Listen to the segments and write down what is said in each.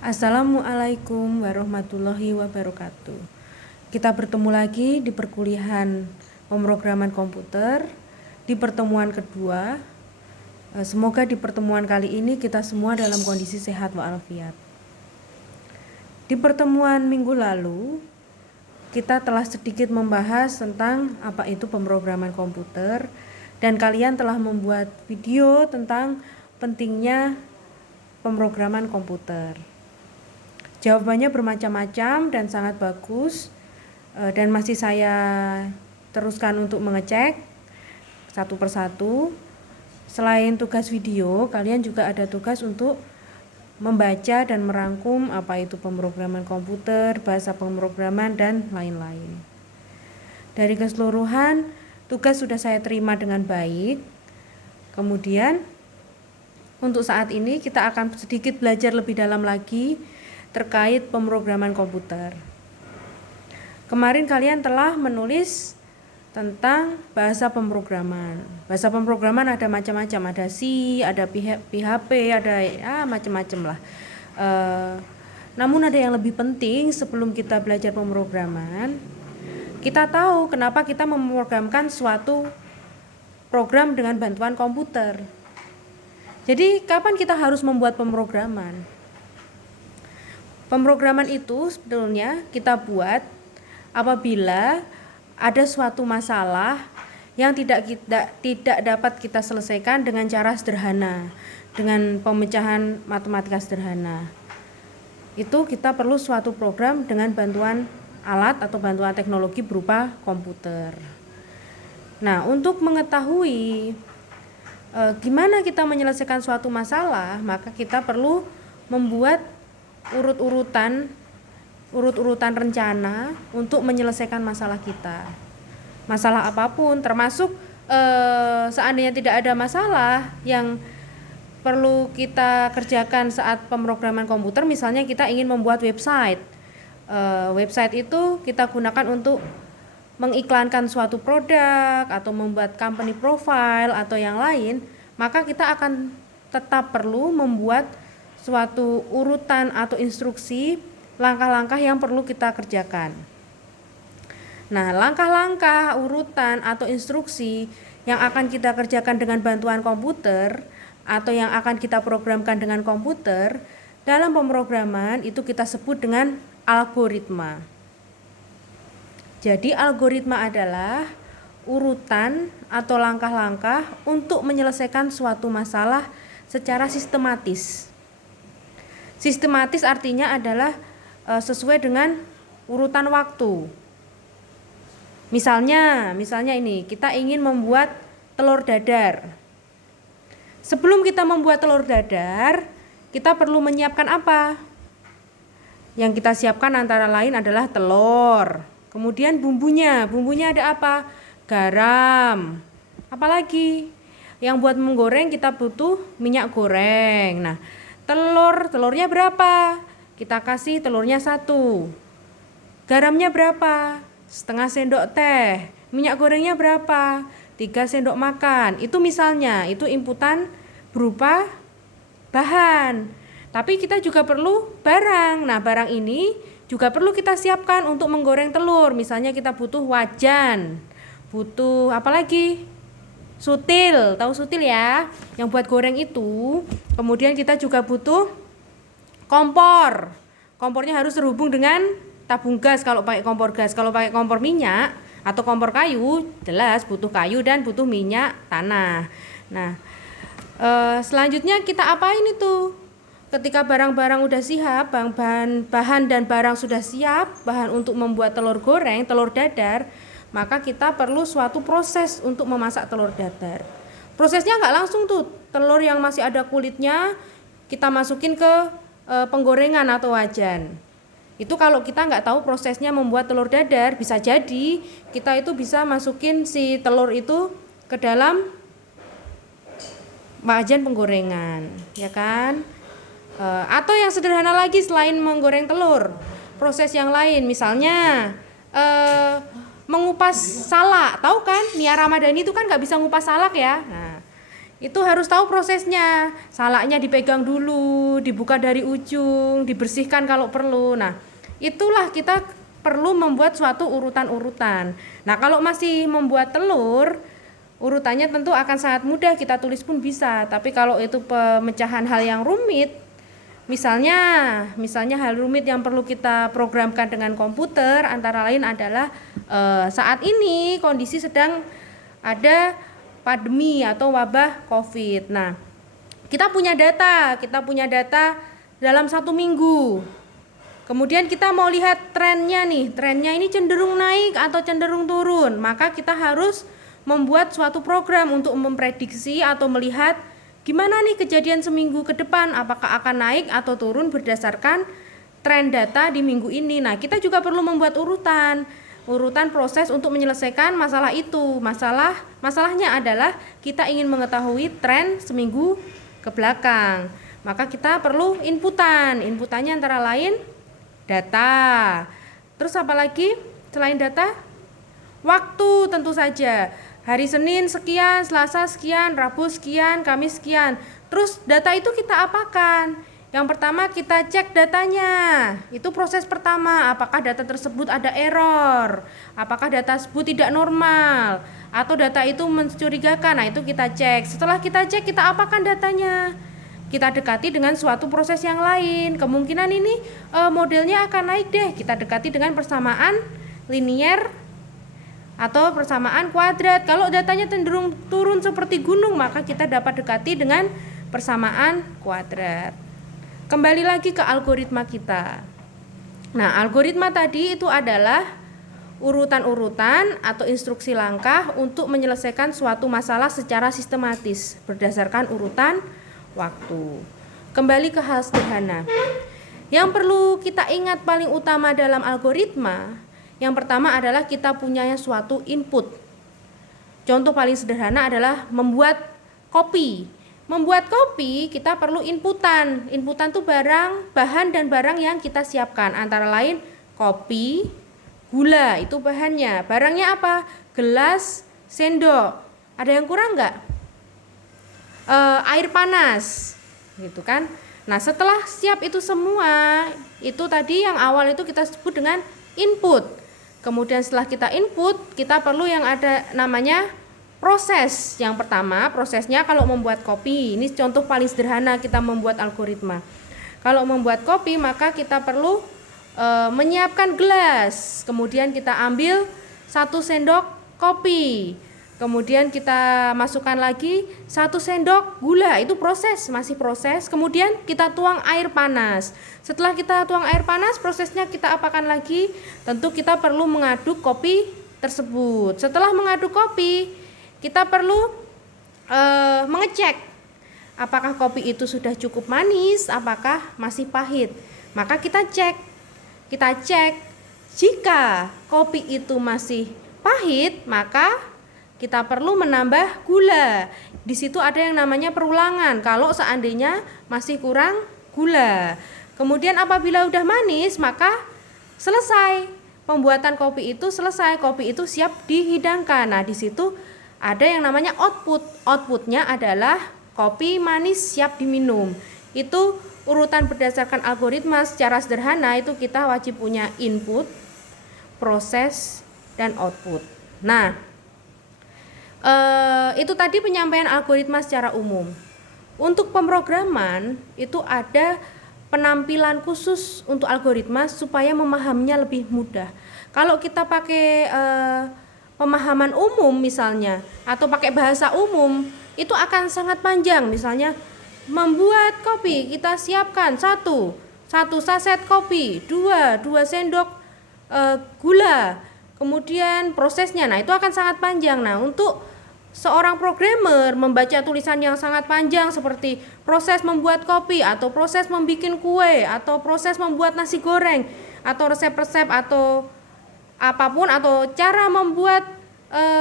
Assalamualaikum warahmatullahi wabarakatuh. Kita bertemu lagi di perkuliahan pemrograman komputer di pertemuan kedua. Semoga di pertemuan kali ini kita semua dalam kondisi sehat walafiat. Di pertemuan minggu lalu, kita telah sedikit membahas tentang apa itu pemrograman komputer dan kalian telah membuat video tentang pentingnya pemrograman komputer. Jawabannya bermacam-macam dan sangat bagus, dan masih saya teruskan untuk mengecek satu persatu. Selain tugas video, kalian juga ada tugas untuk membaca dan merangkum apa itu pemrograman komputer, bahasa pemrograman, dan lain-lain. Dari keseluruhan, tugas sudah saya terima dengan baik. Kemudian, untuk saat ini kita akan sedikit belajar lebih dalam lagi terkait pemrograman komputer. Kemarin kalian telah menulis tentang bahasa pemrograman. Bahasa pemrograman ada macam-macam, ada C, ada PHP, ada macam-macam lah. Namun ada yang lebih penting sebelum kita belajar pemrograman, kita tahu kenapa kita memprogramkan suatu program dengan bantuan komputer. Jadi kapan kita harus membuat pemrograman? Pemrograman itu sebetulnya kita buat apabila ada suatu masalah yang tidak dapat kita selesaikan dengan cara sederhana, dengan pemecahan matematika sederhana. Itu kita perlu suatu program dengan bantuan alat atau bantuan teknologi berupa komputer. Nah, untuk mengetahui gimana kita menyelesaikan suatu masalah, maka kita perlu membuat urut-urutan rencana untuk menyelesaikan masalah kita. Masalah apapun, termasuk seandainya tidak ada masalah yang perlu kita kerjakan saat pemrograman komputer, misalnya kita ingin membuat website. Website itu kita gunakan untuk mengiklankan suatu produk atau membuat company profile atau yang lain, maka kita akan tetap perlu membuat suatu urutan atau instruksi langkah-langkah yang perlu kita kerjakan. Nah, langkah-langkah, urutan atau instruksi yang akan kita kerjakan dengan bantuan komputer atau yang akan kita programkan dengan komputer dalam pemrograman itu kita sebut dengan algoritma. Jadi algoritma adalah urutan atau langkah-langkah untuk menyelesaikan suatu masalah secara sistematis. Sistematis artinya adalah sesuai dengan urutan waktu. Misalnya ini, kita ingin membuat telur dadar. Sebelum kita membuat telur dadar, kita perlu menyiapkan apa? Yang kita siapkan antara lain adalah telur. Kemudian bumbunya ada apa? Garam. Apalagi? Yang buat menggoreng kita butuh minyak goreng. Nah, telurnya berapa? Kita kasih telurnya 1. Garamnya berapa? Setengah sendok teh. Minyak gorengnya berapa? 3 sendok makan. Itu misalnya, itu inputan berupa bahan. Tapi kita juga perlu barang. Nah, barang ini juga perlu kita siapkan untuk menggoreng telur. Misalnya kita butuh wajan. Butuh apa lagi? Sutil, tahu sutil ya? Yang buat goreng itu. Kemudian kita juga butuh kompor. Kompornya harus terhubung dengan tabung gas kalau pakai kompor gas. Kalau pakai kompor minyak atau kompor kayu, jelas butuh kayu dan butuh minyak tanah. Nah, selanjutnya kita apain itu? Ketika barang-barang udah siap, bahan dan barang sudah siap, bahan untuk membuat telur goreng, telur dadar, maka kita perlu suatu proses untuk memasak telur dadar. Prosesnya nggak langsung tuh, telur yang masih ada kulitnya kita masukin ke penggorengan atau wajan. Itu kalau kita nggak tahu prosesnya membuat telur dadar, bisa jadi kita itu bisa masukin si telur itu ke dalam wajan penggorengan, ya kan? Atau yang sederhana lagi selain menggoreng telur, proses yang lain, misalnya mengupas salak. Tahu kan, Nia Ramadhani itu kan nggak bisa ngupas salak ya. Nah, Itu harus tahu prosesnya. Salaknya dipegang dulu, dibuka dari ujung, dibersihkan kalau perlu. Nah, itulah kita perlu membuat suatu urutan-urutan. Nah, kalau masih membuat telur, urutannya tentu akan sangat mudah, kita tulis pun bisa. Tapi kalau itu pemecahan hal yang rumit, misalnya hal rumit yang perlu kita programkan dengan komputer, antara lain adalah saat ini kondisi sedang ada pandemi atau wabah COVID. Nah, kita punya data dalam 1 minggu. Kemudian kita mau lihat trennya ini cenderung naik atau cenderung turun. Maka kita harus membuat suatu program untuk memprediksi atau melihat gimana nih kejadian seminggu ke depan, apakah akan naik atau turun berdasarkan tren data di minggu ini. Nah, kita juga perlu membuat urutan proses untuk menyelesaikan masalah itu. Masalahnya adalah kita ingin mengetahui tren seminggu ke belakang. Maka kita perlu inputannya antara lain data. Terus apa lagi selain data? Waktu tentu saja. Hari Senin sekian, Selasa sekian, Rabu sekian, Kamis sekian. Terus data itu kita apakan? Yang pertama kita cek datanya. Itu proses pertama. Apakah data tersebut ada error? Apakah data tersebut tidak normal? Atau data itu mencurigakan? Nah, itu kita cek. Setelah kita cek, kita apakan datanya? Kita dekati dengan suatu proses yang lain. Kemungkinan ini modelnya akan naik deh. Kita dekati dengan persamaan linier atau persamaan kuadrat. Kalau datanya cenderung turun seperti gunung, maka kita dapat dekati dengan persamaan kuadrat. Kembali lagi ke algoritma kita. Nah, algoritma tadi itu adalah urutan-urutan atau instruksi langkah untuk menyelesaikan suatu masalah secara sistematis berdasarkan urutan waktu. Kembali ke hal sederhana. Yang perlu kita ingat paling utama dalam algoritma, yang pertama adalah kita punya suatu input. Contoh paling sederhana adalah membuat kopi. Membuat kopi kita perlu inputan. Inputan itu bahan dan barang yang kita siapkan. Antara lain kopi, gula, itu bahannya. Barangnya apa? Gelas, sendok. Ada yang kurang nggak? Air panas, gitu kan. Nah, setelah siap itu semua, itu tadi yang awal itu kita sebut dengan input. Kemudian setelah kita input, kita perlu yang ada namanya proses. Yang pertama, prosesnya kalau membuat kopi, ini contoh paling sederhana kita membuat algoritma. Kalau membuat kopi, maka kita perlu menyiapkan gelas. Kemudian kita ambil 1 sendok kopi. Kemudian kita masukkan lagi 1 sendok gula, itu masih proses. Kemudian kita tuang air panas. Setelah kita tuang air panas, prosesnya kita apakan lagi? Tentu kita perlu mengaduk kopi tersebut. Setelah mengaduk kopi, kita perlu mengecek apakah kopi itu sudah cukup manis, apakah masih pahit. Maka kita cek. Jika kopi itu masih pahit, maka kita perlu menambah gula. Di situ ada yang namanya perulangan. Kalau seandainya masih kurang gula. Kemudian apabila udah manis, maka selesai pembuatan kopi itu selesai. Kopi itu siap dihidangkan. Nah, di situ ada yang namanya output. Outputnya adalah kopi manis siap diminum. Itu urutan berdasarkan algoritma secara sederhana. Itu kita wajib punya input, proses, dan output. Nah, itu tadi penyampaian algoritma secara umum. Untuk pemrograman itu ada penampilan khusus untuk algoritma supaya memahaminya lebih mudah. Kalau kita pakai pemahaman umum misalnya, atau pakai bahasa umum, itu akan sangat panjang. Misalnya membuat kopi, kita siapkan 1 saset kopi, 2 sendok gula, kemudian prosesnya. Nah, itu akan sangat panjang. Nah, untuk seorang programmer membaca tulisan yang sangat panjang seperti proses membuat kopi, atau proses membuat kue, atau proses membuat nasi goreng, atau resep-resep, atau apapun, atau cara membuat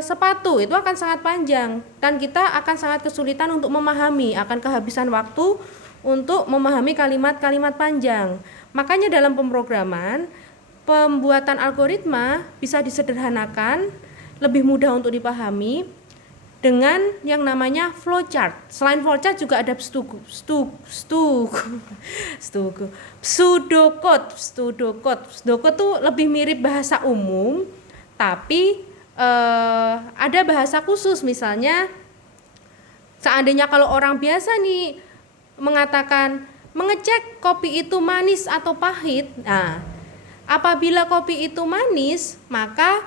sepatu, itu akan sangat panjang dan kita akan sangat kesulitan untuk memahami, akan kehabisan waktu untuk memahami kalimat-kalimat panjang. Makanya dalam pemrograman, pembuatan algoritma bisa disederhanakan, lebih mudah untuk dipahami. dengan yang namanya flowchart. Selain flowchart juga ada pseudocode. Pseudocode tuh lebih mirip bahasa umum, tapi ada bahasa khusus. Misalnya seandainya kalau orang biasa nih mengatakan mengecek kopi itu manis atau pahit. Nah, apabila kopi itu manis, maka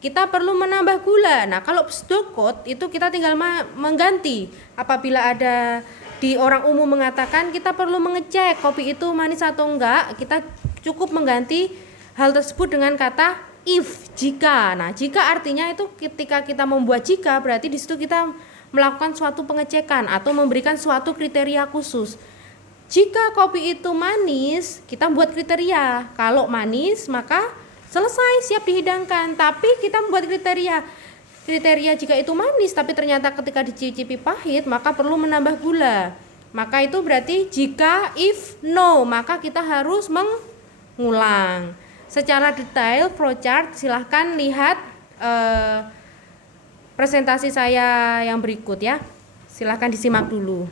kita perlu menambah gula. Nah, kalau pseudocode itu kita tinggal mengganti. Apabila ada di orang umum mengatakan kita perlu mengecek kopi itu manis atau enggak, kita cukup mengganti hal tersebut dengan kata if, jika. Nah, jika artinya itu ketika kita membuat jika, berarti di situ kita melakukan suatu pengecekan atau memberikan suatu kriteria khusus. Jika kopi itu manis, kita buat kriteria. Kalau manis, maka selesai, siap dihidangkan. Tapi kita membuat kriteria jika itu manis tapi ternyata ketika dicicipi pahit, maka perlu menambah gula. Maka itu berarti jika, if, no, maka kita harus mengulang. Secara detail flowchart silahkan lihat presentasi saya yang berikut ya. Silahkan disimak dulu.